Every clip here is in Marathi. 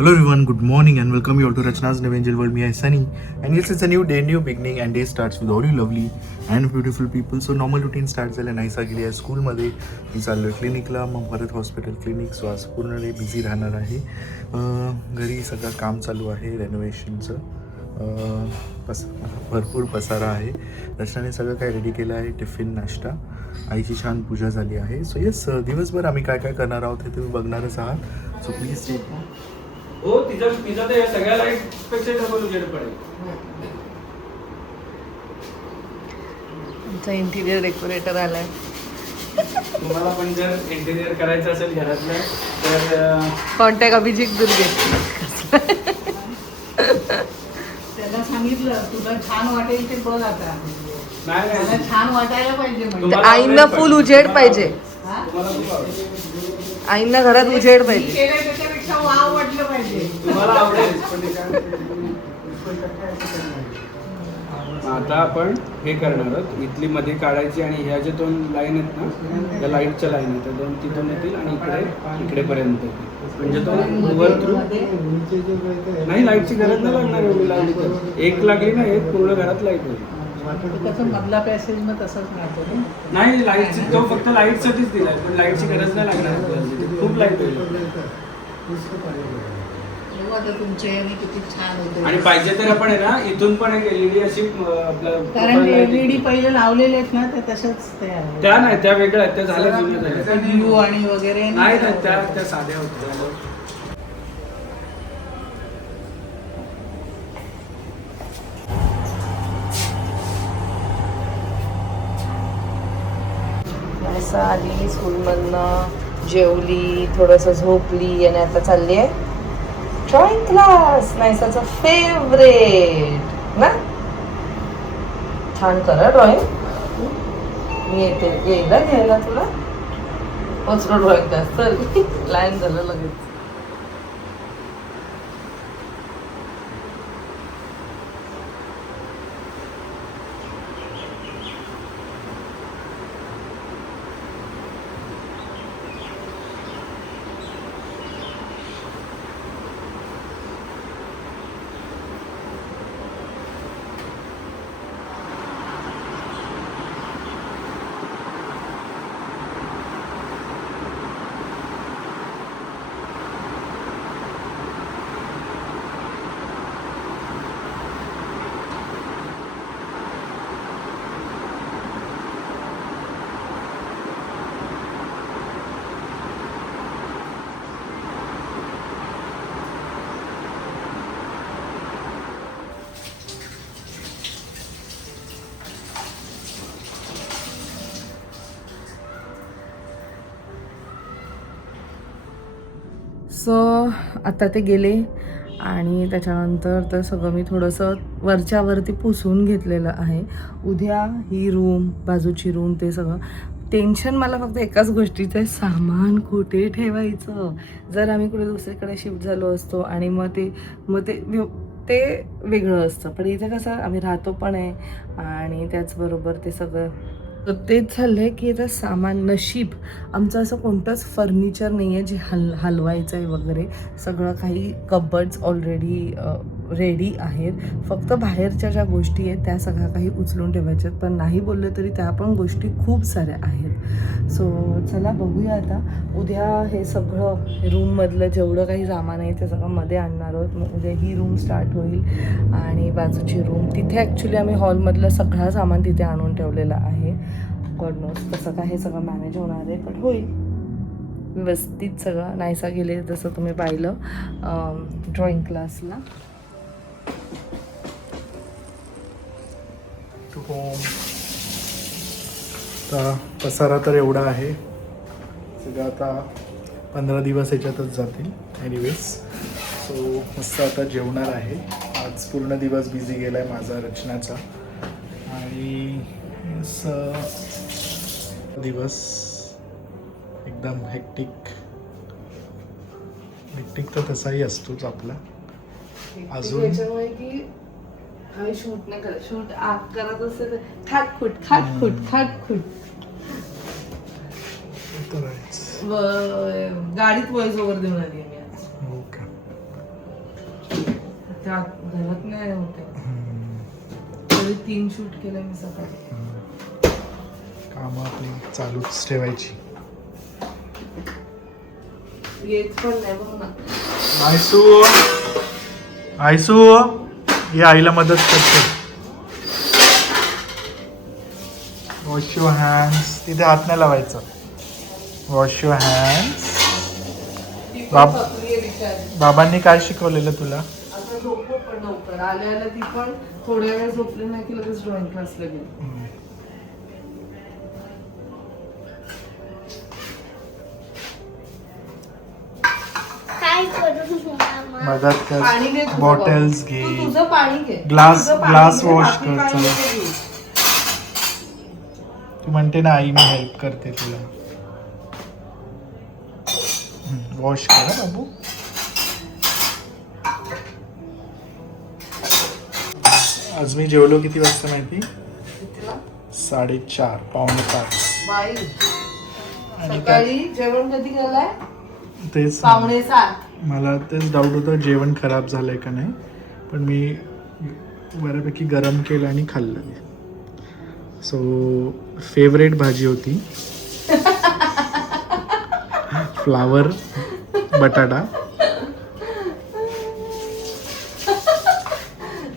Hello everyone, good morning and welcome you all to Rachna's New Angel World. Me is Sunny and yes, it's a new day, new beginning and day starts with all you lovely and beautiful people. So normal routine starts झालं नाही गेली आहे स्कूलमध्ये. मी चाललो क्लिनिकला, मग परत हॉस्पिटल क्लिनिक. सो आज पूर्ण डे बिझी राहणार आहे. घरी सगळं काम चालू आहे रेनोव्हेशनचं. भरपूर पसारा आहे. रचनाने सगळं काय रेडी केलं आहे. टिफिन, नाश्ता, आईची छान पूजा झाली आहे. सो येस, दिवसभर आम्ही काय काय करणार आहोत हे तुम्ही बघणारच आहात. So please stay. हो तिचा ते सगळ्या लाईट पेक्षा डबल उजेड पडेल. आमचा इंटिरियर डेकोरेटर आलाय. तुम्हाला पण जर इंटिरियर करायचं असेल घरातलं तर कॉन्टॅक्ट अभिजित दुर्गे. त्याला सांगितलं तुला छान वाटेल ते बघ आता. नाही मला छान वाटायला पाहिजे म्हणजे. आईंना फुल उजेड पाहिजे. हा? तुम्हाला खूप आवडेल. आईंना घरात उजेड मी पाहिजे. केलंय त्याच्यापेक्षा वाव वाटलं पाहिजे. तुम्हाला आवडेल पण ते काय आता आपण हे करणार आहोत. इथली मध्ये काढायची आणि ह्या ज्या दोन लाईन आहेत ना, त्या लाईटच्या लाईन आहेत त्या दोन तिथून येतील आणि इकडेपर्यंत येतील. म्हणजे तो ओव्हर थ्रू नाही, लाईटची गरज नाही लागणार. एवढी लाईट तर एक लागली ना, एक पूर्ण घरात लाईट होईल. कसं मधला पॅसेज मग तसंच राहतो ना. नाही, लाईटची तो फक्त लाईटसाठीच दिलाय, पण लाईटची गरज नाही लागणार आपल्याला. खूप लाईट होईल. बघू आता तुमचे आणि किती छान होते. आणि पाहिजे तर आपण आहे ना इथून पण एक एलईडी अशी कारण एलईडी पहिले लावलेले आहेत ना, ते तशाच तयार आहेत. त्या नाही, त्या वेगळ्या आहेत, त्या झाल्या जुन्या झाल्या. ब्लू आणि वगैरे नाही नाही, त्या साध्या होत्या. असं आली स्कूलमधनं, जेवली, थोडंसं झोपली आणि आता चालली आहे ड्रॉइंग क्लास. नायसाचं फेवरेट ना. छान करा ड्रॉइंग. मी येईल घ्यायला तुला. पोचलो ड्रॉइंग क्लास. चल, लाईन झालं लगेच. सो आता ते गेले आणि त्याच्यानंतर तर सगळं मी थोडंसं वरच्यावरती पुसून घेतलेलं आहे. उद्या ही रूम, बाजूची रूम, ते सगळं टेन्शन मला फक्त एकाच गोष्टीचं आहे, सामान कुठे ठेवायचं. जर आम्ही कुठे दुसरीकडे शिफ्ट झालो असतो आणि मग ते वेगळं असतं. पण इथे कसं आम्ही राहतो पण आहे आणि त्याचबरोबर ते सगळं तेच झालं आहे की आता सामान, नशीब आमचं असं कोणतंच फर्निचर नाही आहे जे हलवायचं आहे वगैरे. सगळं काही कबर्ड्स ऑलरेडी रेडी आहेत. फक्त बाहेरच्या ज्या गोष्टी आहेत त्या सगळ्या काही उचलून ठेवायच्या आहेत. पण नाही बोललं तरी त्या पण गोष्टी खूप साऱ्या आहेत. सो चला बघूया आता. उद्या हे सगळं रूममधलं जेवढं काही सामान आहे ते सगळं मध्ये आणणार आहोत. मग उद्या ही रूम स्टार्ट होईल आणि बाजूची रूम, तिथे ॲक्च्युली आम्ही हॉलमधलं सगळं सामान तिथे आणून ठेवलेलं आहे. गॉड नोस कसं काय हे सगळं मॅनेज होणार आहे, पण होईल व्यवस्थित सगळं. नायसा गेले जसं तुम्ही पाहिलं ड्रॉइंग क्लासला. पसारा तर एवढा आहे सगळं. आता 15 दिवस याच्यातच जातील. एनिवेज, सो मस्त आता जेवणार आहे. आज पूर्ण दिवस बिझी गेला आहे माझा, रचनाचा. आणि दिवस एकदम हेक्टिक तर तसाही असतोच आपला. अजून त्याच्यामुळे की आम्ही शूट नाही करत. शूट करत असते तर खाटखुट गाडीत व्हॉइस ओव्हर देऊन आली मी आज. ओके. इथे घरात नाही होते. तरी 3 शूट केले मी सकाळी. कामं आपली चालूच ठेवायची. येत पण नाही बघ ना. आयसू आयसू ही आईला मदत करते. Wash your hands. तिथे हात नाही लावायचा. Wash your hands. बाबांनी काय शिकवलेलं तुला? आता झोपू पण लवकर. आल्या ती पण थोड्या वेळ झोपली नाही की लगेच ड्रॉइंग क्लासला गेली. मदत पाणी घे कर. तुझं बॉटल्स बाबा. घे. तू तुझं पाणी घे. ग्लास तुझं पाणी ग्लास घे, वॉश बाकी कर. पाणी चला नको घेऊ. तू म्हणते ना आई मी हेल्प करते तुला. वॉश कर हा बाबू. आज मी जेवलो किती वाजता माहिती? कितीला? 4:30 पावणे 5. बाई आणि सकाळी जेवण कधी केलंय? तेच 6:45. मला तेच डाऊट होतं जेवण खराब झालंय का नाही, पण मी बऱ्यापैकी गरम केलं आणि खाल्लं. सो फेवरेट भाजी होती फ्लावर बटाटा.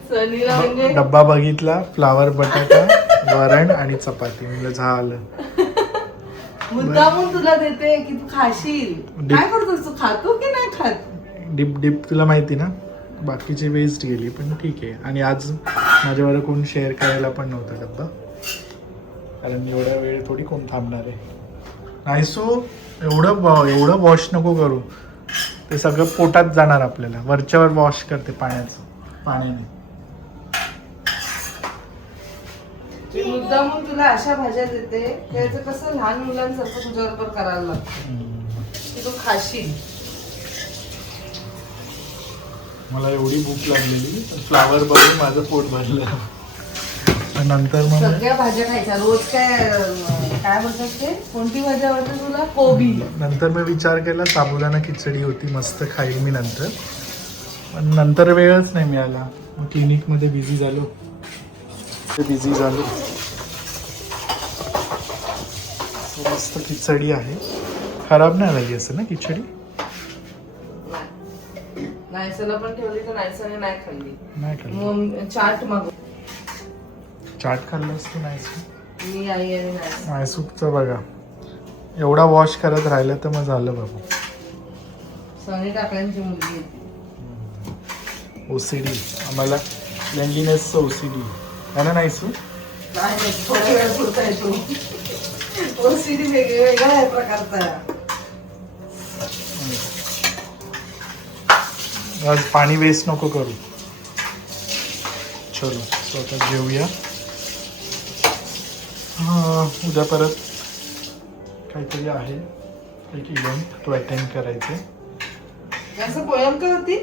सनीला म्हणजे डब्बा बघितला, फ्लावर बटाटा वरण आणि चपाती. म्हणलं झालं. मुद्दामून तुला देते की तू खाशील. काय करतोस तू? खातो की नाही खात? डिप डिप तुला माहिती ना, बाकीची वेस्ट गेली पण ठीक आहे. आणि आज माझ्यावर कोण शेअर करायला पण नव्हता डब्बा, कारण एवढा वेळ थोडी कोण थांबणार आहे. नाही सो एवढं वॉश नको करू. ते सगळं पोटात जाणार आपल्याला. वरच्यावर वॉश करते पाण्याने. मी मुद्दामून तुला अशा भाज्या देते त्याचं कसं लहान मुलांसारखं तुझ्याबरोबर करायला लागतं की तू खाशील. मला एवढी भूक लागलेली, फ्लावर बघून माझं पोट भरलं. नंतर मग सगळ्या भाज्या खायच्या रोज. काय म्हणतात ते? कोणती भाजी आवडते तुला? कोबी. नंतर मी विचार केला साबुदाणा खिचडी होती मस्त, खाईल मी नंतर. पण नंतर वेळच नाही मिळाला. मग क्लिनिकमध्ये बिझी झालो. मस्त खिचडी आहे. खराब नाही लागली असं ना खिचडी? नायसाला पण ठेवली तर नायसाने नाही खाल्ली. नाही खाल्ली. मग चाट मागव. चाट खाल्लं असतं नाही. मी आई आणि नायसा. मायसूपचं बघा, एवढा वॉश करत राहिलं तर मग झालं बाबू. सनी टाकळ्यांची मुलगी होती. OCD आम्हाला, क्लेनलीनेसचं OCD आहे ना नायसू? काय नाही, थोड्या वेळ पुरता येतो. OCD वेगळा आहे प्रकारचा. आज पाणी वेस्ट नको करू. चलो स्वतः जेवूया. उद्या परत काहीतरी आहे, एक इव्हेंट तो अटेंड करायचे. असं पोयम का होती?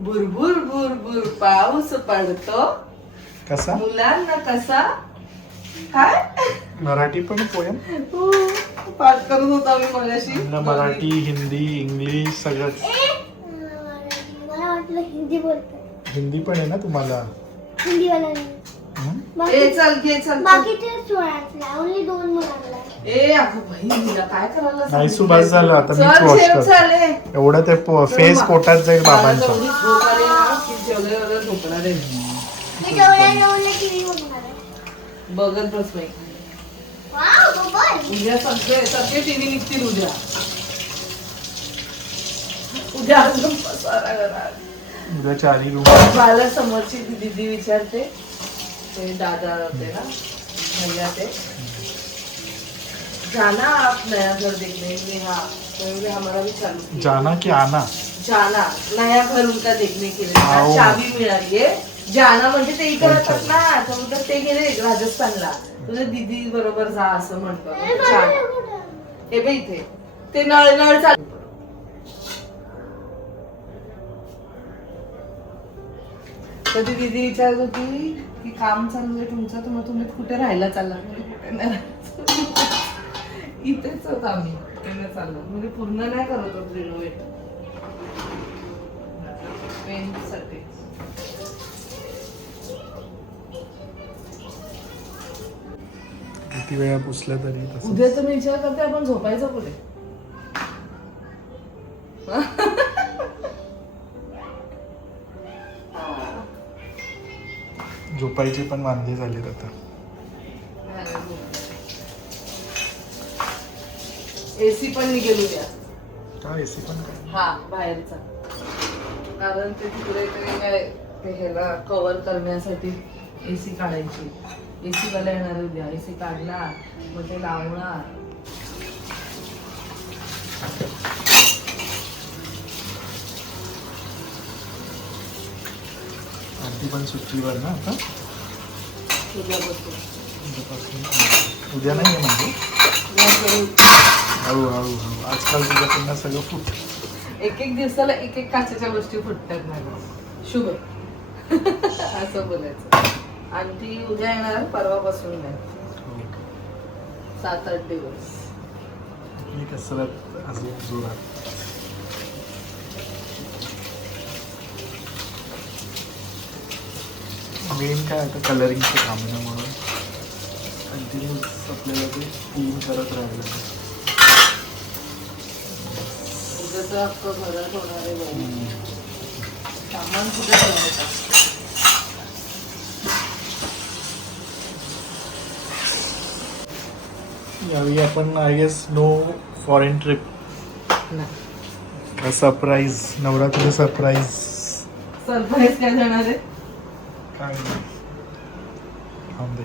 भुरभुर भुरभुर पाऊस पडतो कसा? मुलांना कसा. काय मराठी पण पोयम पाठ करत होता मी मगाशी. मराठी, हिंदी, इंग्लिश सगळंच. मला वाटलं हिंदी बोलतो. हिंदी पण आहे ना तुम्हाला? हिंदी वाला नाही. ए चल घे चल. बाकी तेच सोळातला ओनली 2 मुलांना. ए अगं भाई हिला काय करायला नाही सुभाष झालं आता मीच चल वॉश जेव करतो. चाले. एवढं ते फेस पोटात जाईल बाबांचा. मला तेवढी झोप आली ना की जेवल्यावर झोपणार आहे. मी जेवढ्या टीव्ही बघणार आहे. बघत बस बाई. वाव बरोबर. उद्या सगळे टीव्ही निघतील उद्या. उद्या अजून पसारा घरात. उद्या 4 रूम. मला समोरची दीदी विचारते, ते दादा होते ना भैया, ते जाना आप नया घर देखने के लिए. हाँ तो हमारा भी चालू किया. जाना की आना? जाना नया घर उनका देखने के लिए. आओ. चाबी मिळाली आहे. जाना म्हणजे ते इकडे येतात ना, तर ते गेले राजस्थानला. तुझ्या दीदी बरोबर जा असं म्हणतो. हे बघ इथे ते नळ चालू. तर ती दीदी विचारत होती की काम चालू आहे तुमचं, तर मग तुम्ही कुठे राहायला चालला? म्हणजे कुठे नाही राहायचं. इथेच होत आम्ही, कुठे नाही चाललो. म्हणजे पूर्ण नाही करत होत रिनोव्हेट. पेनसाठी. किती वेळा पुसलं तरी तसंच. उद्या तर मी विचार करते आपण झोपायचं कुठे. झोपायचे पण वांदे झालेत आता. एसी पण निघेल उद्या. काय एसी पण काय? हा बाहेरचा, कारण ते तिकडे ते काय ते ह्याला कव्हर करण्यासाठी एसी काढायची. एसी वाला येणार उद्या, एसी काढणार मग ते लावणार. आरती पण सुट्टीवर ना आता. उद्या बसू. उद्यापासून उद्या नाही आहे म्हणजे हळू हळू हळू. आजकाल तुझ्या पुन्हा सगळं फुट. एक एक दिवसाला एक एक काचेच्या गोष्टी फुटतात मला. शुभ असं बोलायचं. आणि ती उद्या येणार, परवापासून नाही. 7-8 दिवस. ही कसरत अजून जोरात. मेन काय आता कलरिंगचं काम आहे ना, म्हणून कंटिन्यूस आपल्याला ते क्लीन करत राहिलं. उद्याचं अख्खं घरात होणार आहे बघ. सामान सुद्धा ठेवायचं. यावेळी आपण I guess no foreign trip. Surprise, Navratri surprise. Surprise काय जाणार आहे? काय नाही. जाऊन दे.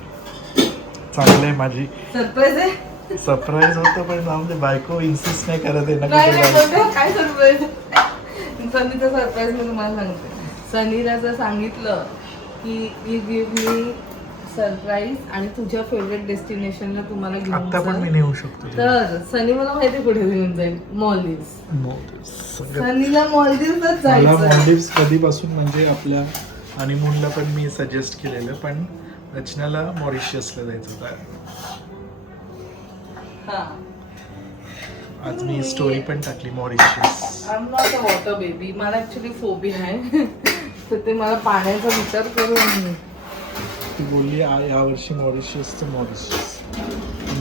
चांगलं आहे. माझी सरप्राईज आहे. सरप्राईज होतं पण जाऊन दे. बायको इन्सिस्ट नाही करत आहे ना काय कुठे नाही जायचं. बोलते, काय सरप्राईज? सनीचं सरप्राईज मी तुम्हाला सांगते. सनीला जर सांगितलं की यू गिव्ह मी सरप्राईज आणि तुझ्या फेवरेट डेस्टिनेशनला तुम्हाला घेऊन आता पण मी जा, नेऊ शकतो तुला. तर सनी मला माहिती कुठे घेऊन जाईल. मॉलदीव्स. सगळं. सनीला मॉलदीव्सच मला जायचं. मॉलडीव्स कधीपासून म्हणजे आपल्या हनीमूनला पण मी सजेस्ट केलेलं, पण रचनाला मॉरिशियसला जायचं होतं. हा. आज मी स्टोरी पण टाकली Mauritius. I am not a water baby. मला ऍक्च्युली फोबिया आहे. तर ते मला पाण्याचा विचार करून ती बोलली यावर्षी मॉरिशियसचं मॉरिशियस.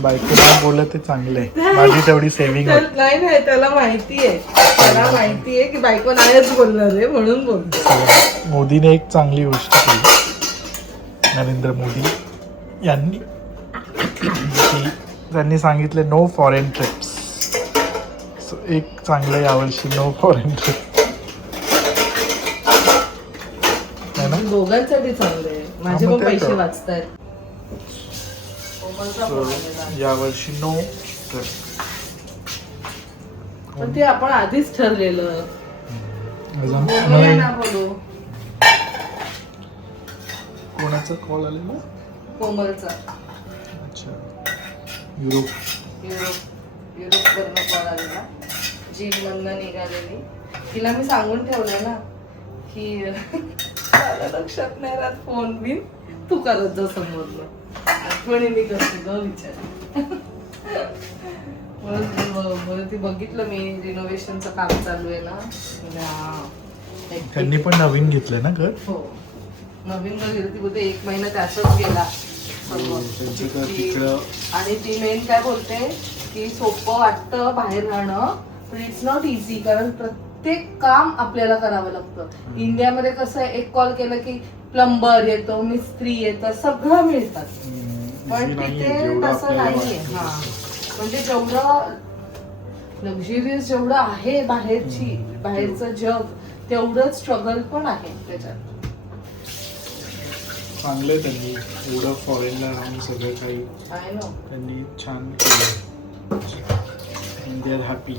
बायकोला बोललं ते चांगलं आहे. माझी तेवढी सेव्हिंग होती. नाही नाही, त्याला माहितीये. त्याला माहितीये की बायको नाहीच बोलणार आहे म्हणून बोलतो. मोदीने एक चांगली गोष्ट केली, नरेंद्र मोदी यांनी, की त्यांनी सांगितले नो फॉरेन ट्रिप्स. सो एक चांगलं यावर्षी नो फॉरेन ट्रिप आहे ना. दोघांसाठी चांगलं आहे. माझे हा, मग पण ते पैसे तर. वाचतायत. सो यावर्षी नो ट्रिप. पण ते आपण आधीच ठरलेलं. नाही. ना बोलू. कोणाचा कॉल आलेला? कोमलचा. अच्छा. युरोपवरनं कॉल आलेला. जिममधनं निघालेली. तिला मी सांगून ठेवलंय ना की मला लक्षात नाही राहत फोन बिन, तू करत जा समोरनं. आठवणी मी करते ग विचार. म्हणून ती बघितलं मी रिनोव्हेशनचं काम चालू आहे ना. त्यांनी पण नवीन घेतलंय ना घर. हो, नवीन घर गेलं. ती बोलते 1 महिना त्यातच गेला. त्यांचं घर तिकडं. आणि ती मेन काय बोलते की सोपं वाटतं बाहेर राहणं, पण इट्स नॉट इझी. कारण प्रत्येक काम आपल्याला करावं लागतं. इंडियामध्ये कसं आहे, एक कॉल केलं की प्लंबर येतो, मिस्त्री येतं, सगळं मिळतात. पण तिथे तसं नाहीये. हा, म्हणजे जेवढं लक्झरियस जेवढं आहे बाहेरचं जग, तेवढंच स्ट्रगल पण आहे त्याच्यात. चांगलंय त्यांनी एवढं फॉरेनला राहून सगळं काही आय नो. त्यांनी छान केलं. They are happy.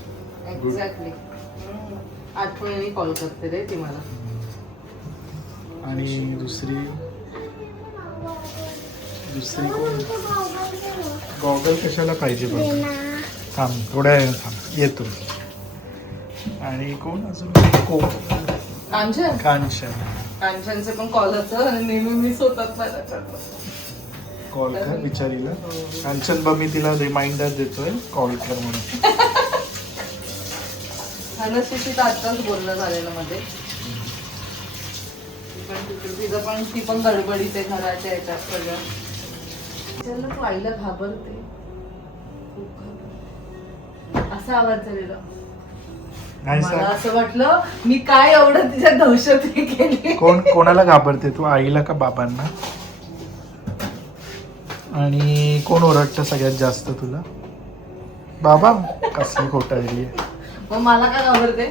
एक्झॅक्टली. आठवणीने कॉल करते रे ती मला. आणि दुसरी कोण? गॉगल कशाला पाहिजे बघ. थांब थोड्या वेळ थांब, येतो. आणि कोण अजून? कांचन. कांचनचे पण कॉल होतं आणि नेहमी मिस होतात माझ्याकडनं. कॉल कर बिचारीला. कांचन बा, मी तिला रिमाइंडर देतोय कॉल कर म्हणून. अनस्थितीत आत्ताच बोलणं झालेलं मध्ये. पण तिकडे तिचं पण ती पण गडबडीत आहे घराच्या याच्यात सगळं. चल तू आईला घाबरते खूप घाबरते. असा आवाज झालेला. नाही मला सर, असं वाटलं मी काय एवढं तिच्या दहशत हे केली. कोणाला घाबरते तू, आईला का बाबांना? आणि कोण ओरडतं सगळ्यात जास्त तुला? बाबा. कसली खोटारडी आहे. मग मला काय घाबरते?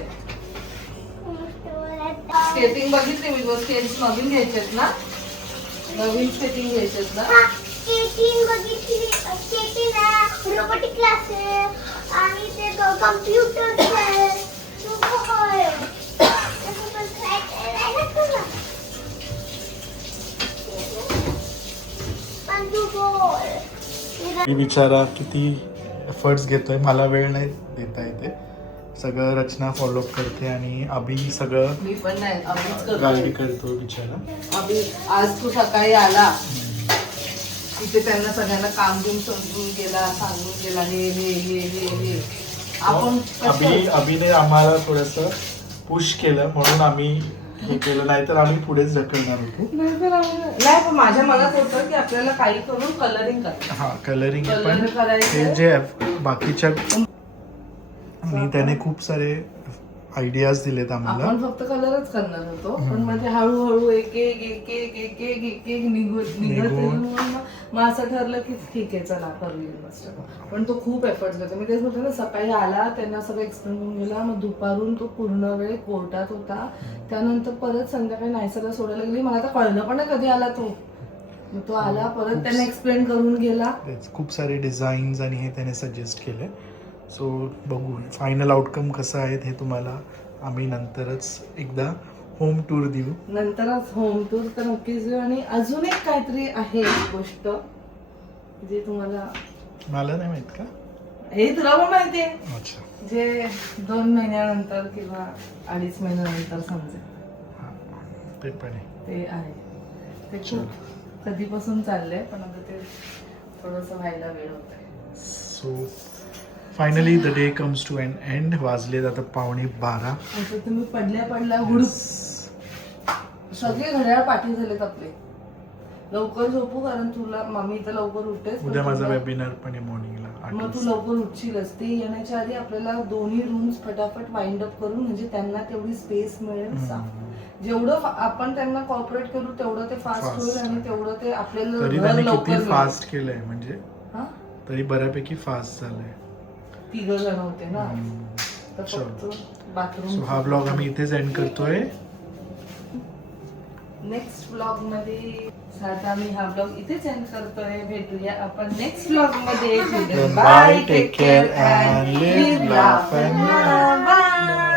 मस्त बोलत. स्केटिंग बघितली मी, स्केट्स नवीन घ्यायचेत ना, नवीन स्केटिंग घ्यायचेत ना. हा, skating बघितली, skating आहे, robotic classes आणि ते computer class. खूप आहे. असं पण try करायला तुला. पण तू बोल. मी बिचारा किती एफर्ट्स घेतोय, मला वेळ नाही देता येते. सगळं रचना फॉलो करते आणि अभि सगळं मी पण नाही, अभीच गाईड करतो. करतो बिचारा. अभि आज तू सकाळी आला तिथे त्यांना सगळ्यांना काम घेऊन समजून गेला, सांगून गेला हे हे हे हे हे. आपण कसं- अभिने आम्हाला थोडस पुश केलं म्हणून आम्ही हे केलं, नाहीतर आम्ही पुढेच ढकलणार होतो. नाही पण माझ्या मनात होतं की आपल्याला काही करून कलरिंग करायचं. हा, कलरिंग पण कलर करायचं. ते जे बाकीच्या आणि त्याने खूप सारे आयडियाज दिलेत आम्हाला. आपण फक्त कलरच करणार होतो, पण मग ते हळूहळू एक एक एक एक एक एक एक एक निघत निघून. मग असं ठरलं की ठीक आहे चला करूया मस्त. पण तो खूप एफर्ट्स घेतो. मी तेच बोलते ना, सकाळी आला त्यांना सगळं एक्सप्लेन करून गेला, मग दुपारून तो पूर्ण वेळ कोर्टात होता. त्यानंतर परत संध्याकाळी नायसरला सोडायला गेली. मला तर कळलं पण नाही कधी आला तो. मग तो आला परत त्यांना एक्सप्लेन करून गेला. तेच खूप सारे डिझाईन्स आणि हे त्याने सजेस्ट केले. सो बघू फायनल आउटकम कसं आहे हे तुम्हाला आम्ही नंतरच एकदा होम टूर देऊ. नंतरच होम टूर तर नक्कीच देऊ. आणि अजून एक काहीतरी आहे गोष्ट जे तुम्हाला, मला नाही माहित का? हे तुला पण माहिती आहे, अच्छा, जे 2 महिन्यानंतर किंवा 2.5 महिन्यानंतर समजेल. हां, ते पण आहे. ते आहे. ते खूप कधीपासून चाललंय, पण आता ते थोडंसं व्हायला वेळ होत आहे. So finally the day comes to an end. वाजलेत आता 11:15. आता तुम्ही पडल्या हुडूप सगळे घड्याळ पाठी झालेत आपले. लवकर झोपू, कारण तुला मम्मी तर लवकर उठतेच. उद्या माझा वेबिनार पण आहे मॉर्निंगला मग तू लवकर उठशीलच. ते येण्याच्या आधी आपल्याला दोन्ही रूम्स फटाफट वाइंड अप करून, म्हणजे त्यांना तेवढी स्पेस मिळेल. जेवढं आपण त्यांना कॉर्पोरेट करू तेवढं ते फास्ट होईल आणि तेवढं ते आपल्याला तरी घर त्याने लवकर किती मिळेल. फास्ट केलंय, म्हणजे हा, तरी बऱ्यापैकी फास्ट झालंय. 3 जण होते ना, तर चलो. फक्त बाथरूम. सो हा ब्लॉग आम्ही इथेच एंड करतोय. नेक्स्ट ब्लॉग मध्ये आता आम्ही हा ब्लॉग इथेच एंड करतोय. भेटूया आपण नेक्स्ट ब्लॉग मध्ये. Bye, take care and live, laugh and love. Bye.